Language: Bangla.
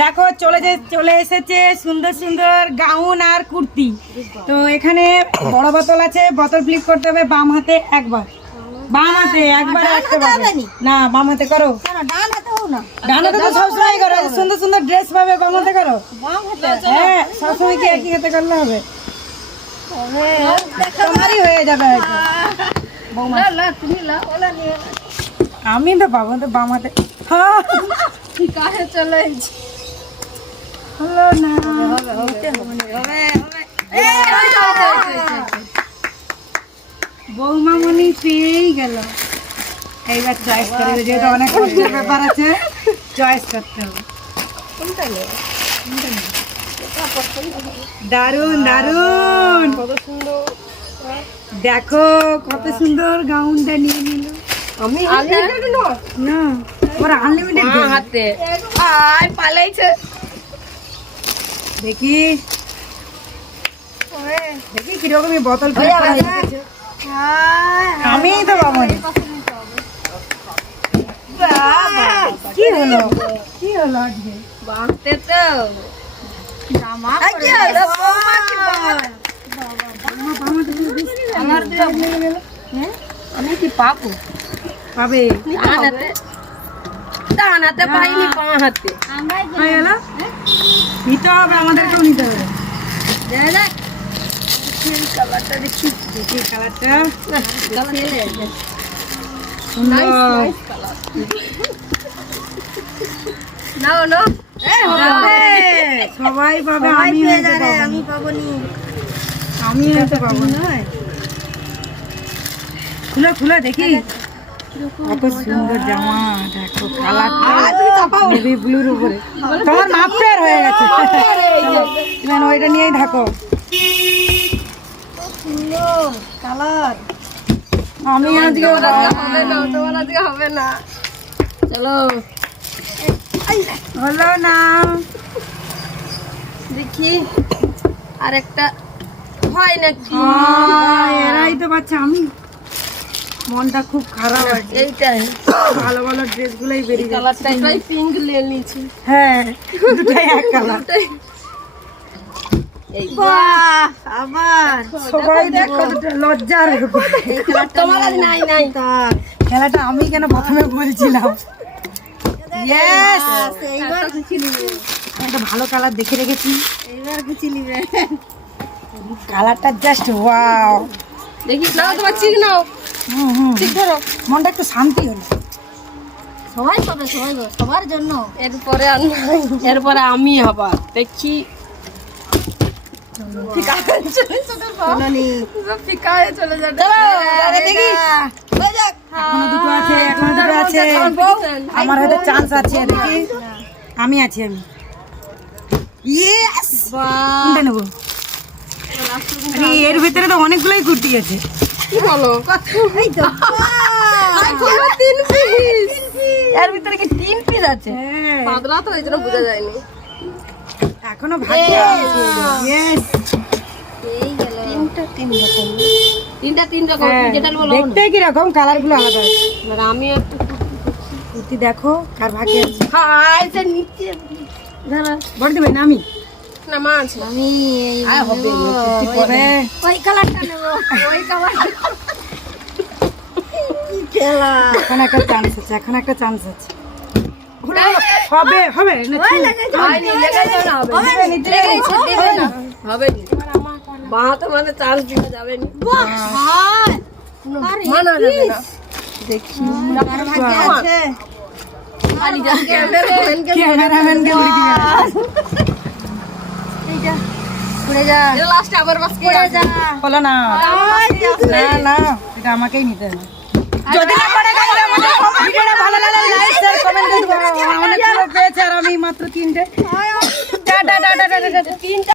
দেখো চলে যে চলে এসেছে সুন্দর সুন্দর গাউন আর কুর্তি। তো এখানে বড় বোতল আছে বোতল ফ্লিপ করতে হবে বাম হাতে একবার। বাম হাতে একবার না। বাম হাতে করো। ডান হাতে তো সবসময় করো সুন্দর সুন্দর ড্রেস পাবে বাম হাতে করো। হ্যাঁ সবসময় কি একই হাতে করলে হবে? তোমারই হয়ে যাবে আমি তো পাবো তো বাম হাতে। হ্যাঁ। হলো না। বৌমা মনি পেয়েই গেল। এইবার চয়েস করে দিও, যেহেতু অনেক কষ্টের ব্যাপার আছে চয়েস করতে হবে। দারুণ দারুণ দেখো কত সুন্দর গাউনটা নিয়ে নিল। আমি না ওরা আনলিমিটেড হাতে। আয় পালাইছে। দেখি। দেখি কীরকম এই বোতল আমি তো বাবা কি হলো? কি হলো আজকে? বাঁধতে তো। জামা আমার হ্যাঁ? আমি কি পাবো? পাবে। ডানাতে ডানাতে পাইনি পা হাতে। হয়ে গেল? নিতে হবে আমাদেরকেও নিতে হবে। কালারটা দেখি। দেখি কালারটা। সবাই পাবে। আমি পাবো। না। আমি হয়তো পাবো। না খুলে খুলে দেখি। কত সুন্দর জামা দেখো কালারটা ব্লুর উপরে। তোমার মাপ পেয়ার হয়ে গেছে। ওইটা নিয়েই থাকো। কালার। আমি আজকে হবে না তোমার আজকে হবে না। চলো। হলো না। দেখি আর একটা হয় নাকি? আহ, এরাই তো পাচ্ছে। আমি মনটা খুব খারাপ আছে এইটাই। ভালো ভালো ড্রেস গুলাই বেরিয়ে যাচ্ছে। কালারটা পিঙ্ক নিয়ে নিয়েছি। হ্যাঁ দুটাই এক কালার। এই আবার। সবাই দেখো দুটো লজ্জার ব্যাপার। তোমার আজ নাই নাই। খেলাটা আমি কেন প্রথমে বলছিলাম? একটা ভালো কালার দেখে রেখেছি। এইবার কিছু নিবে। কালারটা জাস্ট ওয়াও দেখি নাও তোমার চিক নাও। হুম হুম। চিক ধরো মনটা একটু শান্তি হলো। সবাই পাবে সবাই সবার জন্য। এরপরে আর নাই। এরপরে আমি আবার দেখি। হয়ে আমার হয়তো চান্স আছে দেখি আমি আছি আমি। এর ভিতরে তো অনেকগুলোই কুর্তি আছে। কি বলো? তিন পিস এর ভিতরে কি তিন পিস আছে? হ্যাঁ। পাতলা তো এই জন্য বোঝা যায়নি। এখনও তিনটা তিন রকম। তিনটা তিন রকম। হ্যাঁ, যেটা বলো। দেখতে কীরকম? কালারগুলো আলাদা আছে। আমি একটু কুর্তি দেখো কার ভাগ্যে হাই সে নিচে। আমি না মাছ আমি আয় হবে ওই কালারটা নেব ওই কালার খেলা? এখন একটা চান্স আছে এখন একটা চান্স আছে। হবে হবে না হবে। বাঁহাতে মানে চান্স দিতে যাবে নি। মানা যাবে না। দেখি। ক্যামেরাম্যানকে ক্যামেরাম্যানকে উড়ি দিয়ে গেল। পড়ে যা। লাস্টে আবার বাসকে যা। হলো না। না না এটা আমাকেই নিতে হবে। যদি না পড়ে তাহলে ভিডিওটা ভালো লাগলে লাইক শেয়ার কমেন্ট করে অনেক পেয়েছে আর আমি মাত্র তিনটে। টাটা টাটা টাটা টাটা তিনটা।